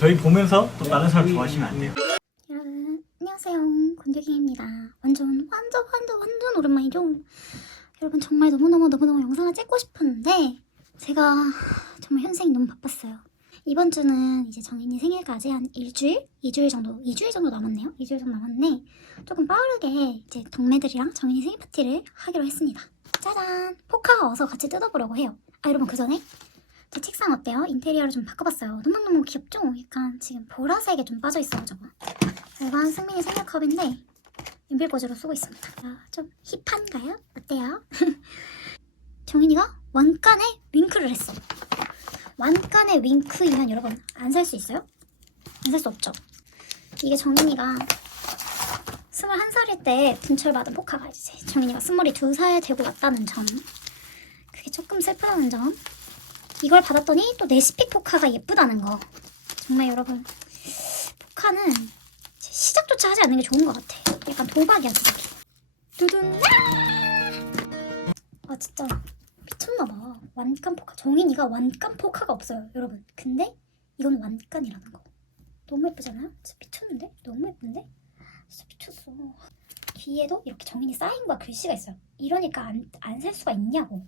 저희 보면서 또 다른 사람 좋아하시면 안 돼요. 여러분 안녕하세요. 곤드기입니다. 완전 완전 완전 완전 오랜만이죠? 여러분 정말 너무너무 너무너무 영상을 찍고 싶었는데 제가 정말 현생이 너무 바빴어요. 이번 주는 이제 정인이 생일까지 한 일주일? 이주일 정도 이주일 정도 남았네요. 이주일 정도 남았네 조금 빠르게 이제 동매들이랑 정인이 생일 파티를 하기로 했습니다. 짜잔! 포카가 와서 같이 뜯어보려고 해요. 아 여러분 그 전에 제 책상 어때요? 인테리어를 좀 바꿔봤어요 너무너무 귀엽죠? 약간 지금 보라색에 좀 빠져있어가지고 이건 승민이 생일컵인데 연필꽂이로 쓰고 있습니다. 아, 좀 힙한가요? 어때요? 정인이가 완간에 윙크를 했어. 완간에 윙크이면 여러분 안 살 수 있어요? 안 살 수 없죠. 이게 정인이가 21살일 때 분철받은 포카가 이제 정인이가 22살 되고 왔다는 점. 그게 조금 슬프다는 점. 이걸 받았더니 또 내시픽 포카가 예쁘다는 거. 정말 여러분 포카는 시작조차 하지 않는 게 좋은 것 같아. 약간 도박이야, 도박이. 두둔. 아, 진짜 미쳤나봐. 완간 포카. 정인이가 완간 포카가 없어요, 여러분. 근데 이건 완간이라는 거. 너무 예쁘잖아요? 진짜 미쳤는데? 너무 예쁜데? 진짜 미쳤어. 뒤에도 이렇게 정인이 사인과 글씨가 있어요. 이러니까 안, 안 살 수가 있냐고.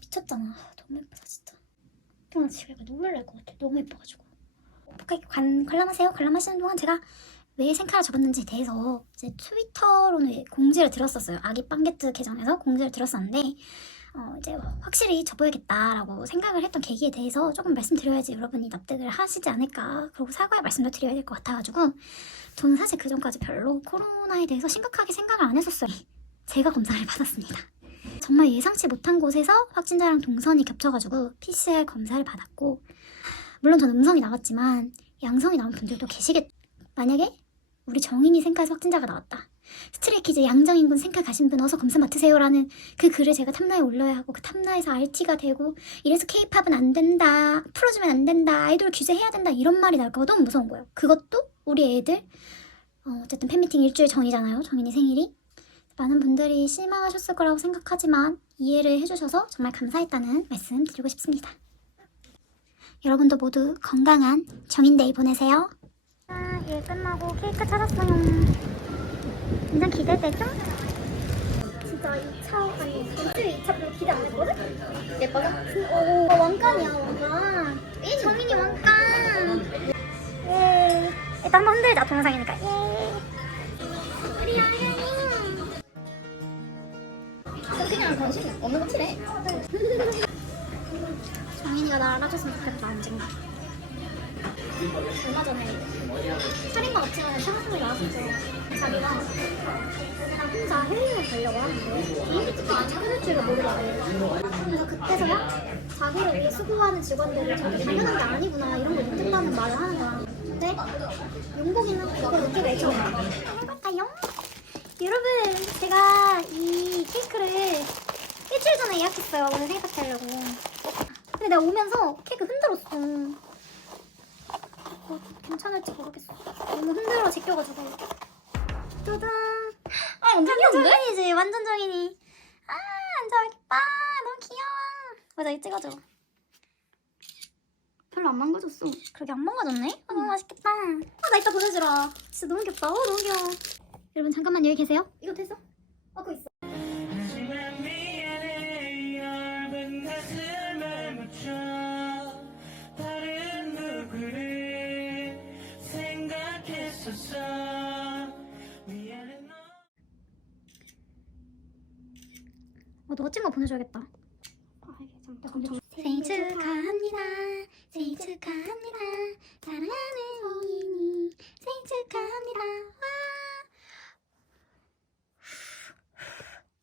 미쳤잖아. 너무 예쁘다, 진짜. 아, 지금 약간 눈물 날 것 같아. 너무 예뻐가지고. 관, 관람하세요. 관람하시는 동안 제가 왜 생카를 접었는지에 대해서 이제 트위터로는 공지를 들었었어요. 아기 빵게트 계정에서 공지를 들었었는데 어, 이제 확실히 접어야겠다라고 생각을 했던 계기에 대해서 조금 말씀드려야지 여러분이 납득을 하시지 않을까 그리고 사과의 말씀도 드려야 될 것 같아가지고 저는 사실 그 전까지 별로 코로나에 대해서 심각하게 생각을 안 했었어요. 제가 검사를 받았습니다. 정말 예상치 못한 곳에서 확진자랑 동선이 겹쳐가지고 PCR 검사를 받았고 물론 저는 음성이 나왔지만 양성이 나온 분들도 계시겠 만약에 우리 정인이 생카에서 확진자가 나왔다. 스트레이키즈 양정인군 생카 가신 분 어서 검사 맡으세요라는 그 글을 제가 탐나에 올려야 하고 그 탐나에서 RT가 되고 이래서 케이팝은 안 된다 풀어주면 안 된다 아이돌 규제해야 된다 이런 말이 나올까 봐 너무 무서운 거예요. 그것도 우리 애들 어, 어쨌든 팬미팅 일주일 전이잖아요. 정인이 생일이 많은 분들이 실망하셨을 거라고 생각하지만 이해를 해주셔서 정말 감사했다는 말씀 드리고 싶습니다. 여러분도 모두 건강한 정인데이 보내세요. 아, 일 끝나고 케이크 찾았어요. 완전 기대되죠? 진짜 2차, 아니, 일주일 2차 별로 기대 안 했거든? 예뻐져? 오, 어, 왕관이야, 왕관. 이 정인이 왕관. 예. 일단 한번 흔들자, 동영상이니까. 예. 없는 거 칠해. 정인이가 나 알아줬으면 좋겠다, 언젠가. 얼마 전에 살인마 업체에 샤워를 나왔었죠. 자기가 그냥 혼자 해외여행 가려고 하는데 비행기 티켓 안 끊을 줄을 모르더라고요. 그래서 그때서야 자기를 위해 수고하는 직원들을 저게 당연한 게 아니구나 이런 걸 느낀다는 말을 하는 거야. 근데 용복이는 그걸 느끼고 있죠. 해볼까요? 여러분 제가 이 케이크를 일주일 전에 예약했어요. 오늘 생일 파티 하려고. 근데 내가 오면서 케이크 흔들었어. 어, 괜찮을지 모르겠어. 너무 흔들어 제껴가지고. 두둥. 아, 완전 정인이지. 완전 정인이. 아, 완전 예뻐. 너무 귀여워. 맞아, 이 찍어줘. 별로 안 망가졌어. 그러게 안 망가졌네? 아, 너무 맛있겠다. 아, 나 이따 보내주라. 진짜 너무 귀엽다. 어, 너무 귀여워. 여러분, 잠깐만 여기 계세요. 이거 됐어? 어, 그거 있어. 어, 너 멋진 거 보내줘야겠다. 생일 축하합니다. 생일 축하합니다. 사랑하는 이인이 생일 축하합니다.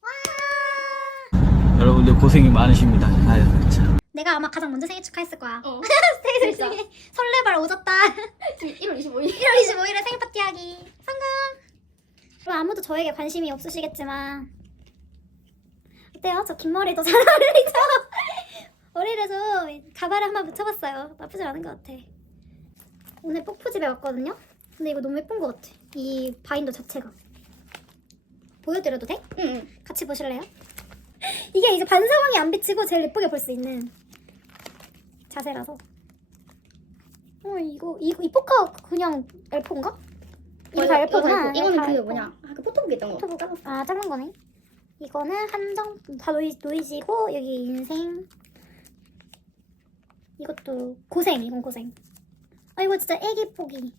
와. 와. 여러분들 고생이 많으십니다. 아유, 참. 내가 아마 가장 먼저 생일 축하했을 거야. 어. 스테이들 진짜. 중에 설레발 오졌다. 1월 25일. 1월 25일에 생일 파티 하기 성공. 그럼 아무도 저에게 관심이 없으시겠지만 어때요? 저 긴 머리도 잘 어울리죠? 좀 가발을 한번 붙여봤어요. 나쁘지 않은 것 같아. 오늘 뽀뽀집에 왔거든요. 근데 이거 너무 예쁜 것 같아. 이 바인더 자체가. 보여드려도 돼? 응. 같이 보실래요? 이게 이제 반사광이 안 비치고 제일 예쁘게 볼 수 있는 자세라서 어 이거 이거 이 포카 그냥 엘포인가? 이거 다 엘포구나. 이거는 다 그. 뭐냐 아, 그 포토북 있던 거 포토북 아 작은 거네. 이거는 한정 다 노이 노이지고 여기 인생. 이것도 고생 이건 고생. 아 이거 진짜 애기 포기.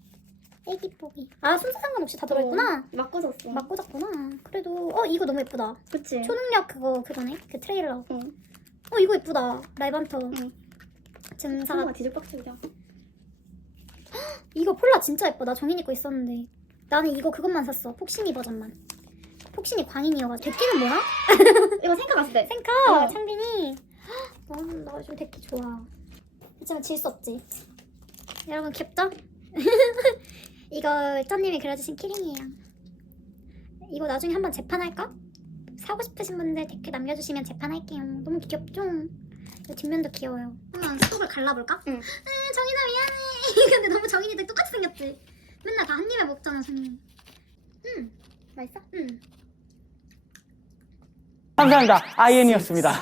애기 포기. 아 순서 상관없이 다 들어있구나. 막 꽂았어 막 꽂았구나. 그래도 어 이거 너무 예쁘다. 그치 초능력 그거 그거네. 그 트레일러. 응. 어 이거 예쁘다. 라이반터. 응. 증사. 상호가 뒤죽박죽이야 이거 폴라 진짜 예뻐. 나 정인이 거 있었는데. 나는 이거 그것만 샀어. 폭신이 버전만. 폭신이 광인이어가지고. 데끼는 뭐야? 이거 생각 갔을 때 생카 어. 창빈이. 난, 나 요즘 데끼 좋아. 하지만 질 수 없지. 여러분 귀엽죠? 이거 쩌님이 그려주신 키링이에요. 이거 나중에 한번 재판할까? 사고 싶으신 분들 댓글 남겨주시면 재판할게요. 너무 귀엽죠? 이 뒷면도 귀여워요. 한번 속을 갈라볼까? 응. 아, 정인아 미안해. 근데 너무 정인이들 똑같이 생겼지? 맨날 다 한 입에 먹잖아, 정인. 응. 맛있어? 응. 감사합니다. 아이엔이었습니다.